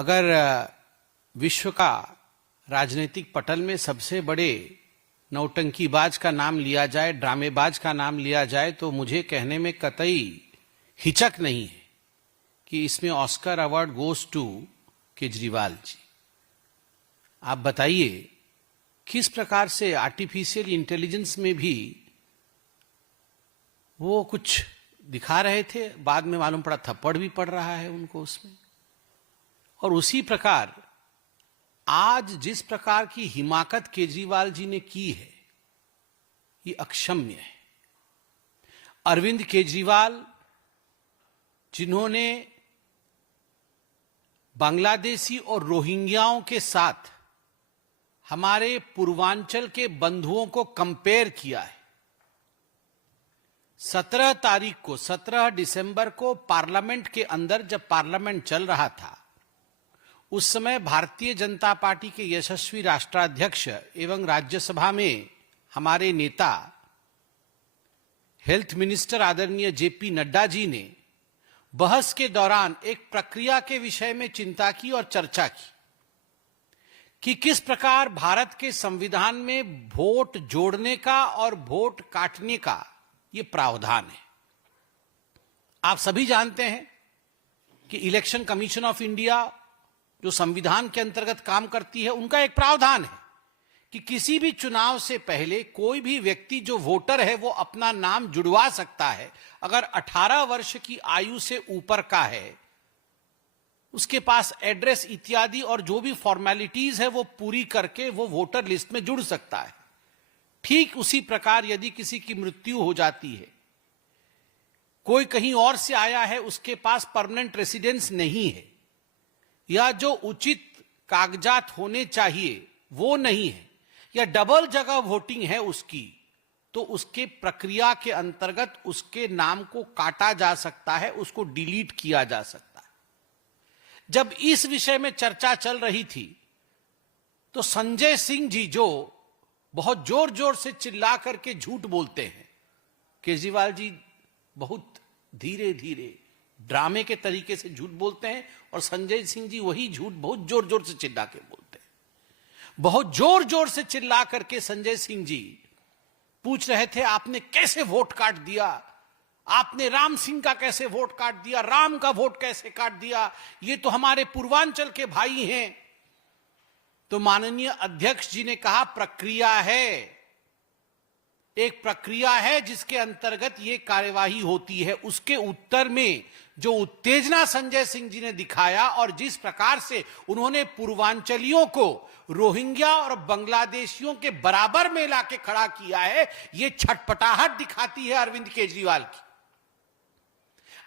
अगर विश्व का राजनीतिक पटल में सबसे बड़े नौटंकीबाज का नाम लिया जाए, ड्रामेबाज का नाम लिया जाए, तो मुझे कहने में कतई हिचक नहीं है कि इसमें Oscar award goes to Kejriwal ji. आप बताइए किस प्रकार से आर्टिफिशियल इंटेलिजेंस में भी वो कुछ दिखा रहे थे, बाद में मालूम पड़ा थप्पड़ भी पड़ रहा है उनको उसमें। और उसी प्रकार आज जिस प्रकार की हिमाकत केजरीवाल जी ने की है, ये अक्षम्य है। अरविंद केजरीवाल जिन्होंने बांग्लादेशी और रोहिंग्याओं के साथ हमारे पूर्वांचल के बंधुओं को कंपेयर किया है। 17 दिसंबर को पार्लियामेंट के अंदर, जब पार्लियामेंट चल रहा था, उस समय भारतीय जनता पार्टी के यशस्वी राष्ट्राध्यक्ष एवं राज्यसभा में हमारे नेता हेल्थ मिनिस्टर आदरणीय जेपी नड्डा जी ने बहस के दौरान एक प्रक्रिया के विषय में चिंता की और चर्चा की कि किस प्रकार भारत के संविधान में वोट जोड़ने का और वोट काटने का ये प्रावधान है। आप सभी जानते हैं कि इलेक्शन कमीशन ऑफ इंडिया जो संविधान के अंतर्गत काम करती है, उनका एक प्रावधान है कि किसी भी चुनाव से पहले कोई भी व्यक्ति जो वोटर है वो अपना नाम जुड़वा सकता है। अगर 18 वर्ष की आयु से ऊपर का है, उसके पास एड्रेस इत्यादि और जो भी फॉर्मेलिटीज है वो पूरी करके वो वोटर लिस्ट में जुड़ सकता है। ठीक उसी प्रकार यदि किसी की मृत्यु हो जाती है, कोई कहीं और से आया है, उसके पास परमानेंट रेसिडेंस नहीं है, या जो उचित कागजात होने चाहिए वो नहीं है, या डबल जगह वोटिंग है उसकी, तो उसके प्रक्रिया के अंतर्गत उसके नाम को काटा जा सकता है, उसको डिलीट किया जा सकता है। जब इस विषय में चर्चा चल रही थी तो संजय सिंह जी, जो बहुत जोर जोर से चिल्ला करके झूठ बोलते हैं, केजरीवाल जी बहुत धीरे धीरे ड्रामे के तरीके से झूठ बोलते हैं, और संजय सिंह जी वही झूठ बहुत जोर जोर से चिल्ला के बोलते हैं। बहुत जोर जोर से चिल्ला करके संजय सिंह जी पूछ रहे थे, आपने कैसे वोट काट दिया, आपने राम सिंह का कैसे वोट काट दिया, राम का वोट कैसे काट दिया, ये तो हमारे पूर्वांचल के भाई हैं। तो माननीय अध्यक्ष जी ने कहा, प्रक्रिया है, एक प्रक्रिया है जिसके अंतर्गत ये कार्यवाही होती है। उसके उत्तर में जो उत्तेजना संजय सिंह जी ने दिखाया और जिस प्रकार से उन्होंने पूर्वांचलियों को रोहिंग्या और बांग्लादेशियों के बराबर में लाके खड़ा किया है, ये छटपटाहट दिखाती है अरविंद केजरीवाल की।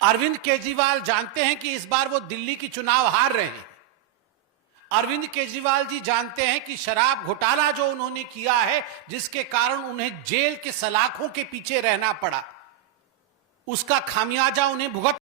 अरविंद केजरीवाल जानते हैं कि इस बार वो दिल्ली की चुनाव हार रहे हैं। अरविंद केजरीवाल जी जानते हैं कि शराब घोटाला जो उन्होंने किया है, जिसके कारण उन्हें जेल के सलाखों के पीछे रहना पड़ा, उसका खामियाजा उन्हें भुगत